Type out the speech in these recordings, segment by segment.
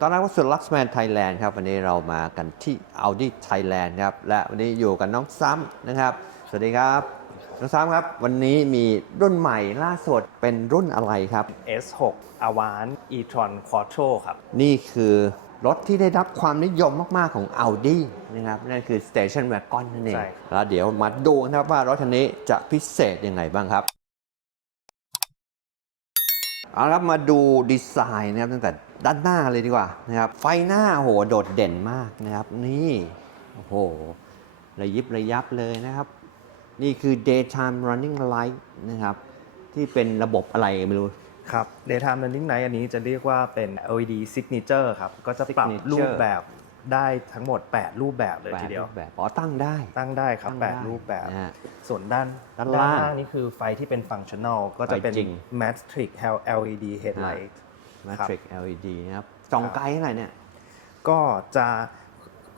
ตอนรับเข้าสู่ Luxman Thailand ครับวันนี้เรามากันที่ Audi Thailand ครับและวันนี้อยู่กับน้องซ้ำนะครับ สวัสดีครับ น้องซ้ำครับ วันนี้มีรุ่นใหม่ล่าสุดเป็นรุ่นอะไรครับ S6 Avant e-tron Quattro ครับ นี่คือรถที่ได้รับความนิยมมาก ๆ ของ Audi นะครับนั่นคือ Station Wagon นั่นเองใช่แล้วเดี๋ยวมาดูนะครับว่ารถคันนี้จะพิเศษยังไงบ้างครับ เอาละครับมาดูดีไซน์นะครับตั้งแต่ด้านหน้าเลยดีกว่านะครับไฟหน้าโหโดดเด่นมากนะครับ นี่โอ้โหระยิบระยับเลยนะครับ นี่คือ daytime running light นะครับ ที่เป็นระบบอะไรไม่รู้ ครับ Daytime Running Light อันนี้จะเรียกว่าเป็น LED Signature ครับ ก็จะปรับ Signature รูปแบบ ได้ทั้งหมด 8 รูปแบบเลยทีเดียวแปแบบอ๋อตั้งได้ ตั้งได้ครับ ตั้งได้8 รูปแบบ นะฮะส่วนด้านด้านล่างนี่คือไฟที่เป็นฟังชั่น a ลก็จะเป็น ไฟจริง Matrix LED Headlight ครับ Matrix LED นะครับส่องไกลเท่าไหร่เนี่ย ก็จะ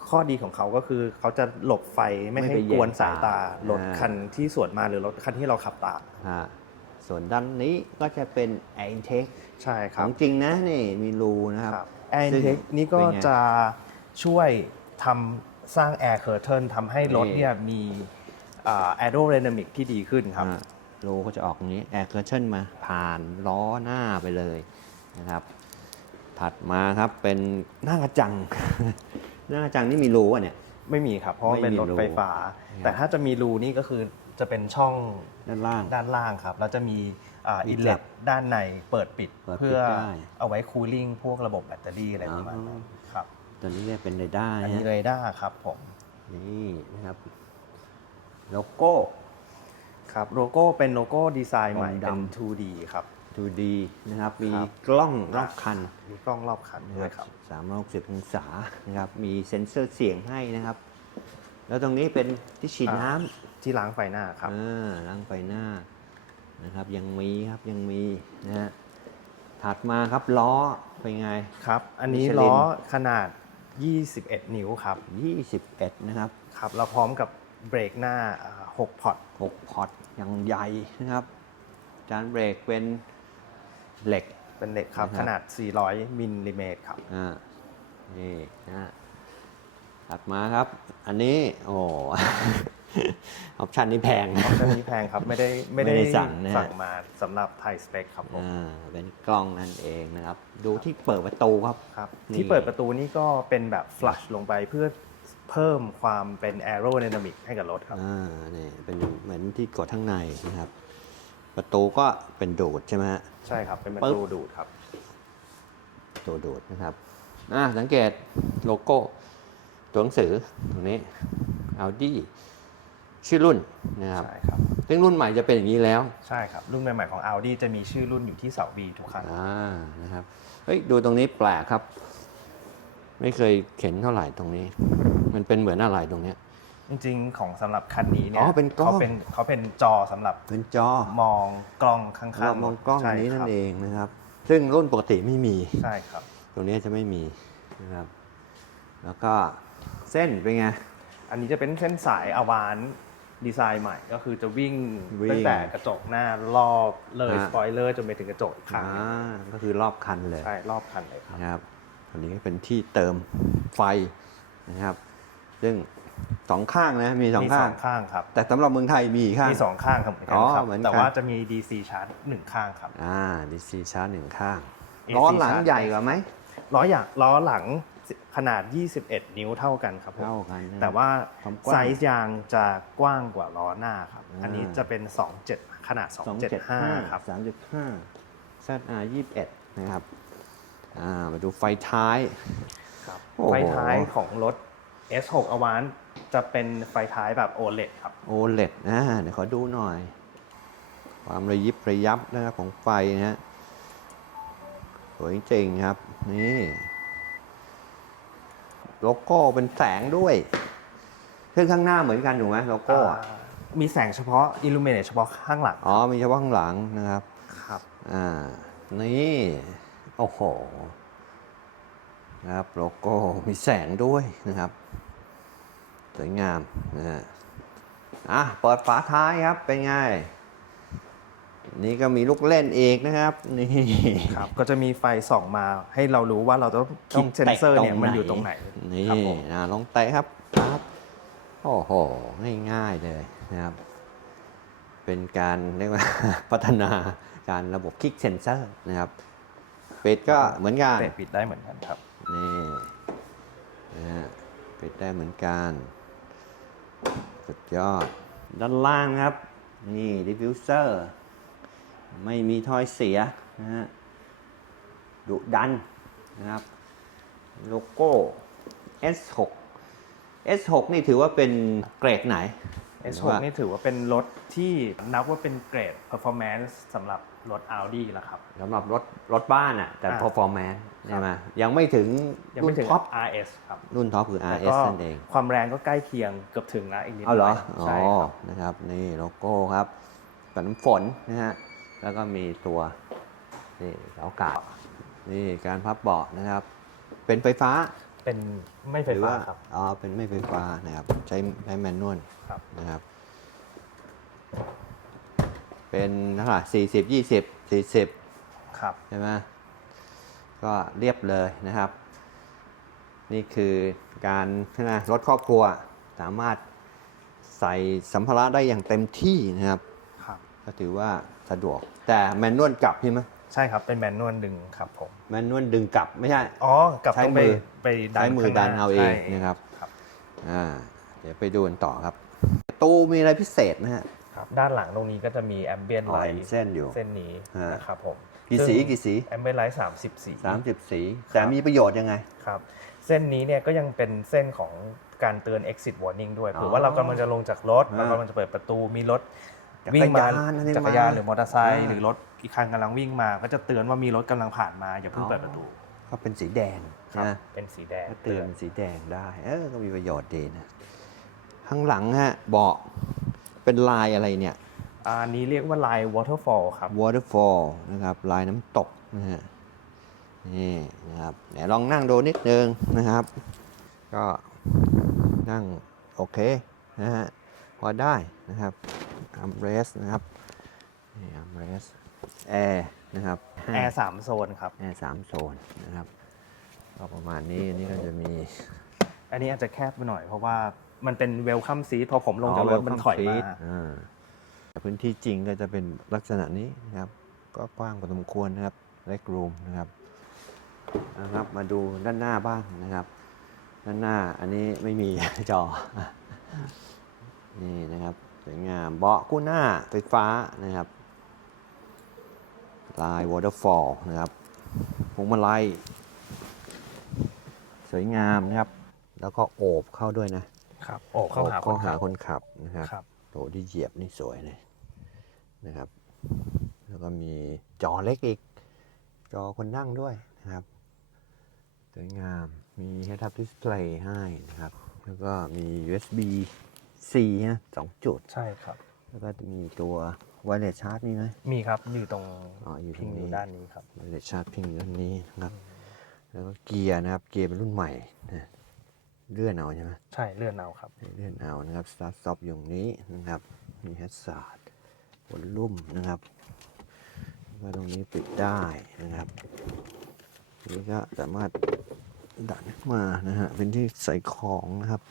ข้อดีของเขาก็คือเขาจะหลบไฟไม่ไม่ให้ไปแยงกวนสายตาตารถอ่า คันที่สวนมาหรือรถคันที่เราขับตามฮะส่วนด้านนี้ก็จะเป็น Air Intake ใช่คขรัอบ งจริงนะนี่มีรูนะครับแอร์ซึ่งเทคนี่ก็เป็นไงจะ ช่วยทำสร้างแอร์เคอร์เทนทำให้รถนี่เนี่ยมีแอโรไดนามิกที่ดีขึ้นครับอ่ารูก็จะออกตรงนี้ Air Curtain มาผ่านล้อหน้าไปเลยนะครับ ถัดมาครับเป็นหน้ากระจัง หน้ากระจังนี่มีรูอะเนี่ย ไม่มีครับ เพราะว่าเป็นรถไฟฟ้าไม่มีรูแต่ถ้าจะมีรูนี่ก็คือจะเป็นช่องด้านล่างด้านล่างครับ แล้วจะมีอิมีนแฟลเล็ปด้านในเปิดปิดเปิดปิดเพื่อได้เอาไว้คูลิ่งพวกระบบแบตเตอรี่อะไรประมาณอ๋นั้อนครับ ตัวนี้เรียกเป็นเรดาร์อันนี้นะเรดาร์ครับผม นี่นะครับโลโก้ครับโลโก้เป็นโลโก้ดีไซน์ใหม่ดำเป็น 2D ครับดูดีนะครับมีครับกล้องรอบคัน มีกล้องรอบคันด้วยครับสามร้อยหกสิบองศานะครับมีเซ็นเซอร์เสียงให้นะครับ แล้วตรงนี้เป็นที่ฉีดน้ำที่ล้างไฟหน้าครับอ่าล้างไฟหน้านะครับยังมีครับยังมีนะฮะถัดมาครับล้อเป็นไงครับ อันนี้ Michelin ล้อขนาด 21 นิ้วครับ 21 นะครับ ครับเราพร้อมกับเบรกหน้าอ่า6 พอร์ต 6 พอร์ตอย่างใหญ่นะครับ จานเบรกเป็นเหล็ก เป็นเหล็กครับนะครับขนาด 400 มิลลิเมตรครับ อ่า นี่นะฮะถัดมาครับ อันนี้ โอ้ ออปชันนี้แพงออปชั่นนี้แพงครับ ไม่ได้ไม่ได้ไม่ได้สั่งนะฮะสั่งมาสำหรับไทยสเปคครับผมอ่าเป็นกล้องนั่นเองนะครับ ดูที่เปิดประตูครับครับนี่ที่เปิดประตูนี่ก็เป็นแบบฟลัชลงไปเพื่อเพิ่มความเป็นแอโร d y นามิกให้กับรถครับอ่านี่เป็นเหมือนที่กดข้างในนะครับ ประตูก็เป็นดูดใช่ไหมฮะใช่ครับ เป็นประปึ๊บตูดูดครับตัวดูดนะครับอ่าสังเกตโลโก้ตัวหนังสือตรงนี้ Audi ชื่อรุ่นนะครับใช่ครับซึ่งรุ่นใหม่จะเป็นอย่างนี้แล้ว ใช่ครับ รุ่นใหม่ๆของ Audi จะมีชื่อรุ่นอยู่ที่เสา B ทุกคันอ่านะครับเฮ้ยดูตรงนี้แปลกครับ ไม่เคยเข็นเท่าไหร่ตรงนี้ มันเป็นเหมือนอะไรตรงเนี้ย จริงๆของสำหรับคันนี้เนี่อ๋ยอเป็นกล้องเขาเป็นเขาเป็นจอสำหรับเป็นจอมองกล้องข้างๆเรามองกล้องใช่อันนี้นั่ครันบเองนะครับ ซึ่งรุ่นปกติไม่มี ใช่ครับ ตรงนี้จะไม่มีนะครับ แล้วก็เส้นเป็นไง อันนี้จะเป็นเส้นสายอวาน ดีไซน์ใหม่ก็คือจะวิ่งวิ่งตั้งแต่กระจกหน้ารอบเลยฮะ สปอยเลอร์จนไปถึงกระจกอีกครั้งอ่าก็คือรอบคันเลยใช่รอบคันเลยครับ นะครับอันนี้ก็เป็นที่เติมไฟนะครับ ซึ่งสองข้างนะมีสองมีสข้าองงข้างครับ แต่สำหรับเมืองไทยมีอีกข้าง มีสองข้างครับเหมือนกัอ๋นอครับ เหมือนกัน แต่ว่าจะมี DC ชาร์จหนึ่งข้างครับ อ่าดีซีชาร์จหนึ่งข้าง AC ล้อหลังชาร์จใหญ่กว่าไหม ล้ออย่างล้อหลัง ขนาด 21 นิ้วเท่ากันครับผมเท่ากันนะแต่ว่าความกว้างไซส์ยางจะกว้างกว่าล้อหน้าครับอ่าอันนี้จะเป็น 27 ขนาด 275 ครับสามจุดห้า ZR ยี่สิบเอ็ดนะครับอ่ามาดูไฟท้ายครับโอ้โหไฟท้ายของรถ S6 a v a n c e จะเป็นไฟท้ายแบบ OLED ครับ OLED นะเดี๋ยวขอดูหน่อย ความระยิบระยับนะครับของไฟนะฮะสวยจริงครับ นี่ โลโก้เป็นแสงด้วยซึ่งข้างหน้าเหมือนกันถูกไหมโลโก้อะอ่ามีแสงเฉพาะ illuminate เฉพาะข้างหลังอ๋อมีเฉพาะข้างหลังนะครับครับอ่านี่โอ้โหนะครับโลโก้มีแสงด้วยนะครับสวยงามนะฮะอะเปิดฝาท้ายครับเป็นไง นี่ก็มีลูกเล่นอีกนะครับนี่ครับก็จะมีไฟส่องมาให้เรารู้ว่าเราต้องต้องเซนเซอร์เนี่ยมันอยู่ตรงไหนนี่ครับผมนะลองเตะครับครับโอ้โหง่ายๆเลยนะครับ เป็นการเรียกว่าพัฒนาการระบบคลิกเซนเซอร์นะครับปิดก็เหมือนกันเตะปิดได้เหมือนกันครับนี่นะฮะปิดได้เหมือนกันสุดยอด ด้านล่างครับ นี่ดิฟฟิวเซอร์ ไม่มีถ้อยเสียนะฮะดุดันนะครับโลโก้ S6 S6 นี่ถือว่าเป็นเกรดไหน S6 นี่ถือว่าเป็นรถที่นับว่าเป็นเกรด performance สำหรับรถ Audi แล้วครับสำหรับรถรถบ้านอะแต่อ่า performance ใช่ไหมยังไม่ถึงยังไม่ถึงรุ่นท็อป RS ครับ รุ่นท็อปคือแต่ RS ก็นั่นเอง ความแรงก็ใกล้เคียงเกือบถึงแล้วอีกนิดเอาเหรอน่ยอ๋อใช่ครับนะครับ นี่โลโก้ครับกันน้ำฝนนะฮะ แล้วก็มีตัวนี่เสากาบนี่การพับเบาะนะครับ เป็นไฟฟ้าเป็นไม่ไฟหรือฟ้าว่าครับ อ๋อเป็นไม่ไฟฟ้านะครับ ใช้ใช้แมนนวลครับ นะครับ เป็นเท่าไหร่สี่สิบยี่สิบสี่สิบ ครับ ใช่ไหมก็เรียบเลยนะครับ นี่คือการนะรถครอบครัวสามารถใส่สัมภาระได้อย่างเต็มที่นะครับครับ ก็ถือว่าสะดวก แต่แมนนวลกลับใช่ไหมใช่ครับเป็นแมนนวลดึงครับผมแมนนวลดึงกลับไม่ใช่อ๋อกับใช้ต้องไปมือไปดันใช้มือข้งหดันเอาเองใช่นะครับครับอ่าเดี๋ยวไปดูกันต่อครับตู้มีอะไรพิเศษนะฮะครับด้านหลังตรงนี้ก็จะมีแอมเบียนอ๋อไลเห็นท์เส้นอยู่เส้นนี้ฮะนะครับผมกี่สีกี่สีแอมเบียนไลท์สามสิบสีสามสิบสีแต่มีประโยชน์ยังไงครับเส้นนี้เนี่ยก็ยังเป็นเส้นของการเตือน exit warning ด้วยอ๋อหรือว่าเรากำลังจะลงจากรถอ่าเรากำลังจะเปิดประตูมีรถ จักรวิ่งมายานอะไรจักรยานมา หรือมอเตอร์ไซค์อ่า หรือรถอีกคันกำลังวิ่งมา ก็จะเตือนว่ามีรถกำลังผ่านมาอย่าเพิ่งอ๋อเปิดประตูก็เป็นสีแดงครับนะเป็นสีแดงก็เตือนสีแดงได้ เออก็มีประโยชน์ดีนะข้างหลังฮะเบาะเป็นลายอะไรเนี่ย อันนี้เรียกว่าลาย waterfall ครับ waterfall นะครับลายน้ำตกนะฮะนี่นะครับไหนลองนั่งดูนิดนึงนะครับ ก็นั่งโอเคนะฮะพอได้นะครับ armrest นะครับนี่ armrest แอร์นะครับแอร์สามโซนครับแอร์สามโซนนะครับก็ประมาณนี้อันนี้ก็จะมี อันนี้อาจจะแคบไปหน่อยเพราะว่ามันเป็น welcome seat พอผมลงจากรถมันถอยมาอ่าแต่พื้นที่จริงก็จะเป็นลักษณะนี้นะครับ ก็กว้างพอสมควรนะครับ leg room นะครับนะครับ มาดูด้านหน้าบ้างนะครับ ด้านหน้าอันนี้ไม่มีจอ นี่นะครับ สวยงามเบาะกู้หน้าไฟฟ้านะครับ ลาย waterfall นะครับพวงมาลัยสวยงามนะครับ แล้วก็โอบเข้าด้วยนะครับโอ้เข้าหาโอบเข้าหาขับคนขับนะครับครับโหที่เหยียบนี่สวยเลยนะครับ แล้วก็มีจอเล็กอีก จอคนนั่งด้วยนะครับ สวยงาม มี head up display ให้นะครับ แล้วก็มี USB C นะสองจุด ใช่ครับ แล้วก็จะมีตัว wireless charge นี่ไหม มีครับอยู่ตรงอ๋ออยู่ตพิรงงอนี้ยู่ด้านนี้ครับ wireless charge พิงอยู่ตรงนี้นะครับ แล้วก็เกียร์นะครับ เกียร์เป็นรุ่นใหม่นะเลื่อนเอาใช่ไหม ใช่เลื่อนเอาครับเลื่อนเอานะครับ start stop อยู่ตรงนี้นะครับ มีแฮชซาร์ดวอลลุ่มนะครับแล้วก็ตรงนี้ปิดได้นะครับนี่ก็สามารถดันขึ้นมานะฮะ เป็นที่ใส่ของนะครับ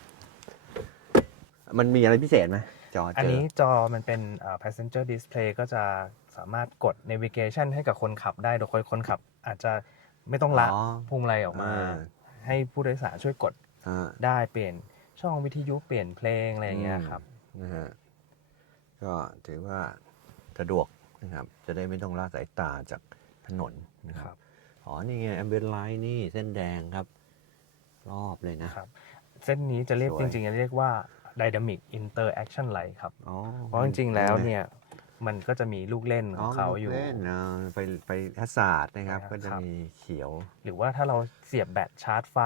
มันมีอะไรพิเศษไหมจอเจออัอันนี้จอมันเป็นอ่า passenger display ก็จะสามารถกด navigation ให้กับคนขับได้ โดยคนขับอาจจะไม่ต้องละอ๋อพวงมาลัยออกมาอ่าให้ผู้โดยสารช่วยกดอ่าได้เปลี่ยนช่องวิทยุเปลี่ยนเพลงอะไรอย่างเงี้ยครับนะฮะก็ถือว่าสะดวกนะครับ จะได้ไม่ต้องละสายตาจากถนนนะคครัรับบอ๋อ นี่ไงแอมเบ l ไลท์นี่เส้นแดงครับ รอบเลยนะครับ เส้นนี้จะเรียกสวยจริงๆจะเรียกว่า dynamic interaction light ครับ อ๋อเพราะจริงๆแล้วเนี่ยมันก็จะมีลูกเล่นของเขาอยู่ เล่นอ่าไปไปทัศาสตร์นะครับใช่ครับ ก็จะมีเขียว หรือว่าถ้าเราเสียบแบตชาร์จไฟ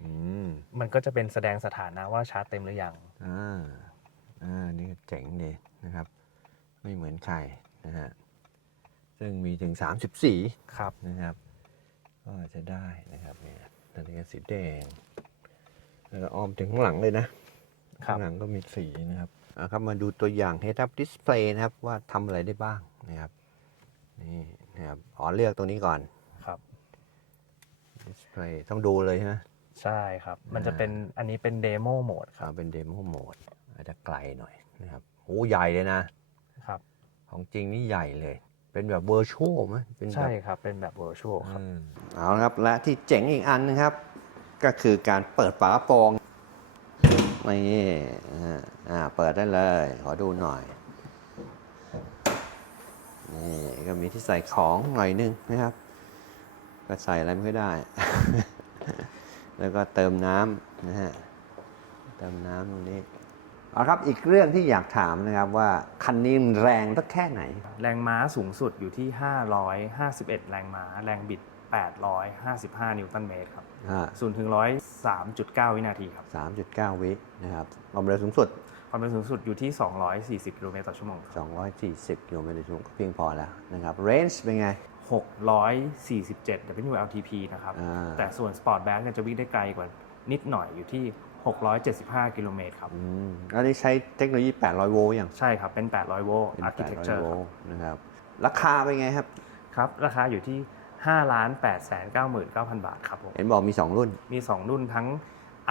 อืมมันก็จะเป็นแสดงสถานะว่าชาร์จเต็มหรือยัง อ่าอ่านี่ก็เจ๋งดีนะครับ ไม่เหมือนใครนะฮะซึ่งมีถึง 30สีครับนะครับ ก็จะได้นะครับเนี่ยนาฬิกาสีแดงแล้วก็อ้อมถึงข้างหลังเลยนะครั ข้าบงหลังก็มีสีนะครับอ่าครับ มาดูตัวอย่าง Head Up Display นะครับ ว่าทำอะไรได้บ้างนะครับ นี่นะครับอ๋อเลือกตัวนี้ก่อนครับ display ต้องดูเลยใช่ไหมใช่ครับ มันจะเป็นอันนี้เป็นเดโมโหมดคครัรับบเป็นเดโมโหมดอาจจะไกลหน่อยนะครับโอ้ใหญ่เลยนะครับ ของจริงนี่ใหญ่เลย เป็นแบบเวอร์ชวลไหมเป็นแบบใช่ครับ เป็นแบบ virtual ครับอืมเอาละครับ และที่เจ๋งอีกอันนึงครับ ก็คือการเปิดฝากระโปรง นี่อ่าอ่าเปิดได้เลย ขอดูหน่อย นี่ก็มีที่ใส่ของหน่อยนึงนะครับ ก็ใส่อะไรไม่ค่อยได้ แล้วก็เติมน้ำนะฮะ เติมน้ำตรงนี้เอาครับ อีกเรื่องที่อยากถามนะครับว่า คันนี้แรงสักแค่ไหน แรงม้าสูงสุดอยู่ที่ 551 แรงม้า แรงบิด 855 นิวตันเมตรครับอ่า0ถึง100 3.9 วินาทีครับ 3.9 วินะครับความเร็วสูงสุด ความเร็วสูงสุดอยู่ที่ 240 กิโลเมตรต่อชั่วโมงครับ240กิโลเมตรต่อชั่วโมงก็เพียงพอแล้วนะครับเรนจ์เป็นไง 647 WLTP นะครับ อ่า แต่ส่วน Sport Back เนี่ยจะวิ่งได้ไกลกว่านิดหน่อยอยู่ที่ 675 กิโลเมตรครับ อืมอันนี้ใช้เทคโนโลยี 800 โวลต์อย่างใช่ครับ เป็น 800 โวลต์ เป็น Architecture 800โวครับลต์นะครับราคาเป็นไงครับ ครับ ราคาอยู่ที่ 5 8 9 9 0 0 0 บาทครับผมเห็นบอกมี 2 รุ่น มี 2 รุ่นทั้ง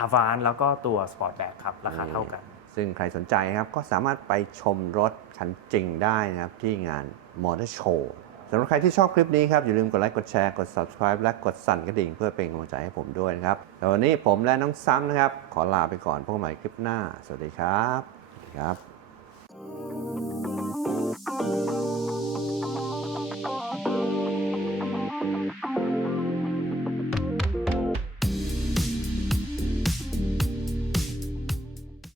a v a n แล้วก็ตัว Sport Back ครับ ราคาเท่ากัน ซึ่งใครสนใจครับ ก็สามารถไปชมรถคันจริงได้นะครับ ที่งาน Motor Show สำหรับใครที่ชอบคลิปนี้ครับ อย่าลืมกดไลค์กดแชร์กด subscribe และกดสั่นกระดิ่งเพื่อเป็นกำลังใจให้ผมด้วยนะครับแล้ววันนี้ผมและน้องซ้ำนะครับ ขอลาไปก่อนพบกันใหม่คลิปหน้า สวัสดีครับสวัสดีครับ